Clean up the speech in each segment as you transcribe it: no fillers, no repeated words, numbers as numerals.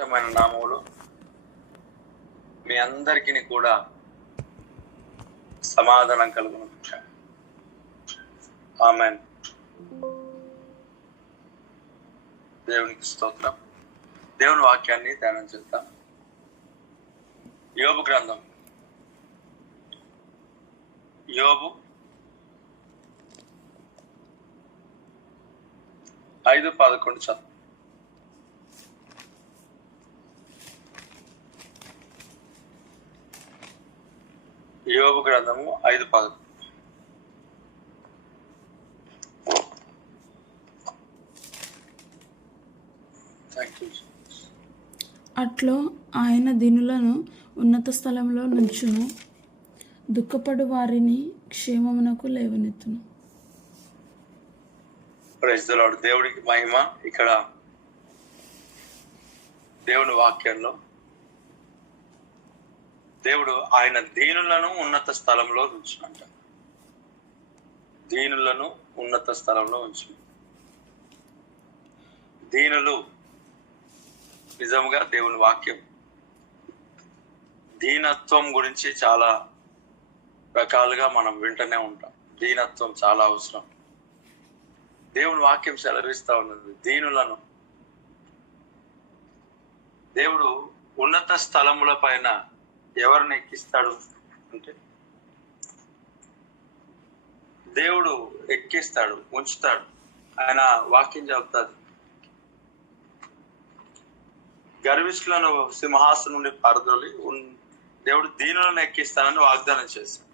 ఇష్టమైన నామములు మీ అందరికీ కూడా సమాధానం కలుగును. ఆమేన్. దేవునికి స్తోత్రం. దేవుని వాక్యాన్ని ధ్యానం చేద్దాం. యోబు గ్రంథం, యోబు 5:11 చదువు. యోబు గ్రంథము 5:11. అట్లో ఆయన దీనులను ఉన్నత స్థలంలో నుంచును, దుఃఖపడు వారిని క్షేమమునకు లేవనెత్తును. Praise the Lord. దేవుడికి మహిమ. ఇక్కడ దేవుని వాక్యంలో దేవుడు ఆయన దీనులను ఉన్నత స్థలంలో ఉంచునంట. దీనులను ఉన్నత స్థలంలో ఉంచు. దీనులు నిజంగా దేవుని వాక్యం దీనత్వం గురించి చాలా రకాలుగా మనం వింటూనే ఉంటాం. దీనత్వం చాలా అవసరం. దేవుని వాక్యం సెలవిస్తా ఉన్నది దీనులను. దేవుడు ఉన్నత స్థలముల పైన ఎవరిని ఎక్కిస్తాడు అంటే దేవుడు ఎక్కిస్తాడు, ఉంచుతాడు. ఆయన వాక్యం చెబుతాడు, గర్విష్ఠులను సింహాసనం నుండి పారదోలి దేవుడు దీనులను ఎక్కిస్తానని వాగ్దానం చేశాడు.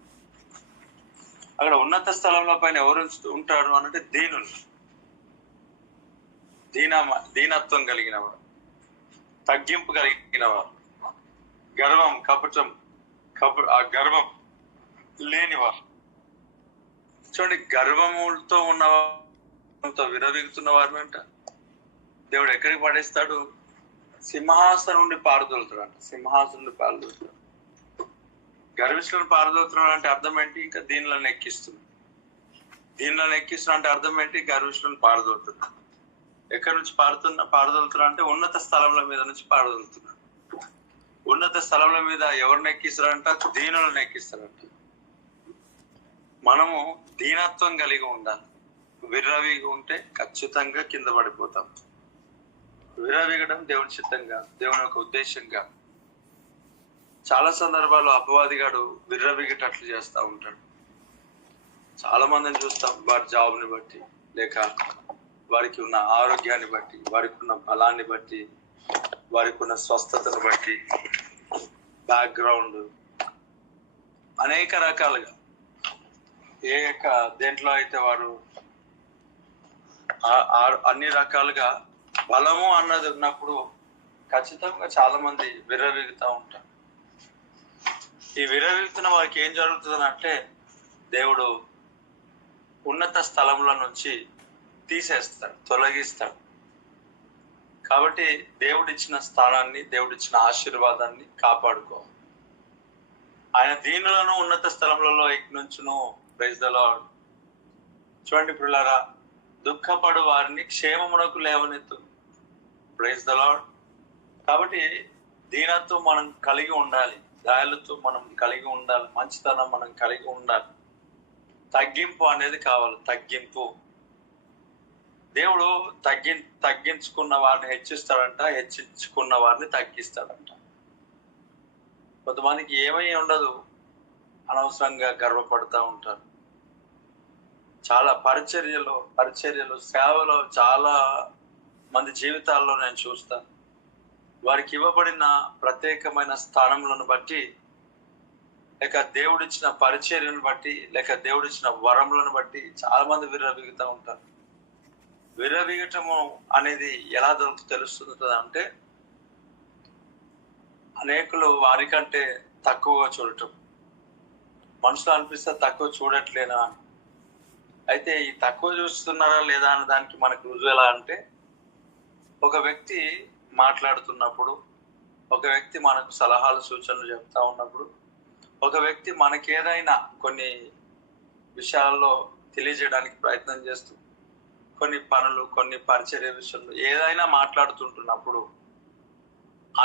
అక్కడ ఉన్నత స్థలంలో పైన ఎవరు ఉంటాడు అనంటే దీనులు, దీనత్వం కలిగిన వారు, తగ్గింపు కలిగిన వారు, గర్వం కపటం ఆ గర్వం లేనివారు. చూడండి, గర్వములతో ఉన్నవారితో విరవీగుతున్న వారిని అంట దేవుడు ఎక్కడికి పడేస్తాడు? సింహాసనం నుండి పారదోలుతాడు అంట. సింహాసనం నుండి పారదోలుతాడు. గర్విష్ఠులను పారదోలుతున్నాడు అంటే అర్థం ఏంటి? ఇంకా దీనులను ఎక్కిస్తున్నాడు. దీనులను ఎక్కిస్తున్నా అంటే అర్థం ఏంటి? గర్విష్ఠులను పారదోలుతున్నాడు. ఎక్కడి నుంచి పారదోలుతున్నాడు అంటే ఉన్నత స్థలముల మీద నుంచి పారదోలుతున్నాడు. ఉన్నత స్థలముల మీద ఎవరిని ఎక్కిస్తారంట? దీనులను ఎక్కిస్తారంట. మనము దీనత్వం కలిగి ఉండాలి. విర్రవీగి ఉంటే ఖచ్చితంగా కింద పడిపోతాం. విర్రవీగడం దేవుని చిత్తంగా, దేవుని యొక్క ఉద్దేశంగా. చాలా సందర్భాలు అపవాదిగాడు విర్రవీగేటట్లు చేస్తూ ఉంటాడు. చాలా మందిని చూస్తాం, వారి జాబ్ని బట్టి, లేక వారికి ఉన్న ఆరోగ్యాన్ని బట్టి, వారికి ఉన్న బలాన్ని బట్టి, వారికి ఉన్న స్వస్థతను బట్టి, బ్యాక్గ్రౌండ్, అనేక రకాలుగా ఏ యొక్క దేంట్లో అయితే వారు అన్ని రకాలుగా బలము అన్నది ఉన్నప్పుడు ఖచ్చితంగా చాలా మంది విర్రవీగుతూ ఉంటారు. ఈ విర్రవీగుతున్న వారికి ఏం జరుగుతుంది అంటే దేవుడు ఉన్నత స్థలంలో నుంచి తీసేస్తాడు, తొలగిస్తాడు. కాబట్టి దేవుడిచ్చిన స్థానాన్ని, దేవుడిచ్చిన ఆశీర్వాదాన్ని కాపాడుకోవాలి. ఆయన దీనులను ఉన్నత స్థలములలో నుంచును. Praise the lord. చూడండి ప్రియులారా, దుఃఖపడు వారిని క్షేమమునకు లేవనెత్తు. Praise the Lord. కాబట్టి దీనత్వం మనం కలిగి ఉండాలి, దయాళుత్వం మనం కలిగి ఉండాలి, మంచితనం మనం కలిగి ఉండాలి. తగ్గింపు అనేది కావాలి. తగ్గింపు. దేవుడు తగ్గించుకున్న వారిని హెచ్చిస్తాడంట, హెచ్చించుకున్న వారిని తగ్గిస్తాడంట. కొంతమందికి ఏమీ ఉండదు, అనవసరంగా గర్వపడుతూ ఉంటారు. చాలా పరిచర్యలు సేవలో చాలా మంది జీవితాల్లో నేను చూస్తాను. వారికి ఇవ్వబడిన ప్రత్యేకమైన స్థానములను బట్టి, లేక దేవుడిచ్చిన పరిచర్యను బట్టి, లేక దేవుడిచ్చిన వరములను బట్టి చాలా మంది విర్రవీగుతూ ఉంటారు. విర్రవీగటము అనేది ఎలా తెలుస్తుంది అంటే అనేకులు వారికంటే తక్కువగా చూడటం. మనుషులు అనిపిస్తే తక్కువ చూడట్లేనా. అయితే ఈ తక్కువ చూస్తున్నారా లేదా అనే దానికి మనకు రుజువు ఎలా అంటే, ఒక వ్యక్తి మాట్లాడుతున్నప్పుడు, ఒక వ్యక్తి మనకు సలహాలు సూచనలు చెప్తా ఉన్నప్పుడు, ఒక వ్యక్తి మనకేదైనా కొన్ని విషయాల్లో తెలియజేయడానికి ప్రయత్నం చేస్తూ, కొన్ని పనులు, కొన్ని పరిచర్య విషయంలో ఏదైనా మాట్లాడుతుంటున్నప్పుడు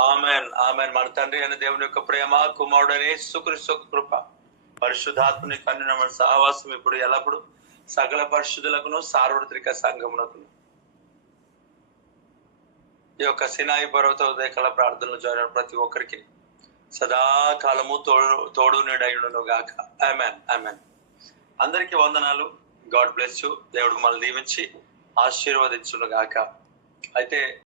ఆమెన్ ఆమెన్. మన తండ్రి అయిన దేవుని యొక్క ప్రేమ, కుమారుడైన యేసుక్రీస్తు యొక్క కృప, పరిశుద్ధాత్మని కన్నున సహవాసం ఇప్పుడు ఎల్లప్పుడు సకల పరిశుద్ధులకును సార్వత్రిక సంఘమునకును ఈ యొక్క సినాయి పర్వత ఉదయకాల ప్రార్థనలు జరిగిన ప్రతి ఒక్కరికి సదాకాలము తోడు నీడైనను గాక. Amen amen. అందరికీ వందనాలు. God bless you. దేవుడు మనల్ని దీవించి ఆశీర్వదించును గాక. అయితే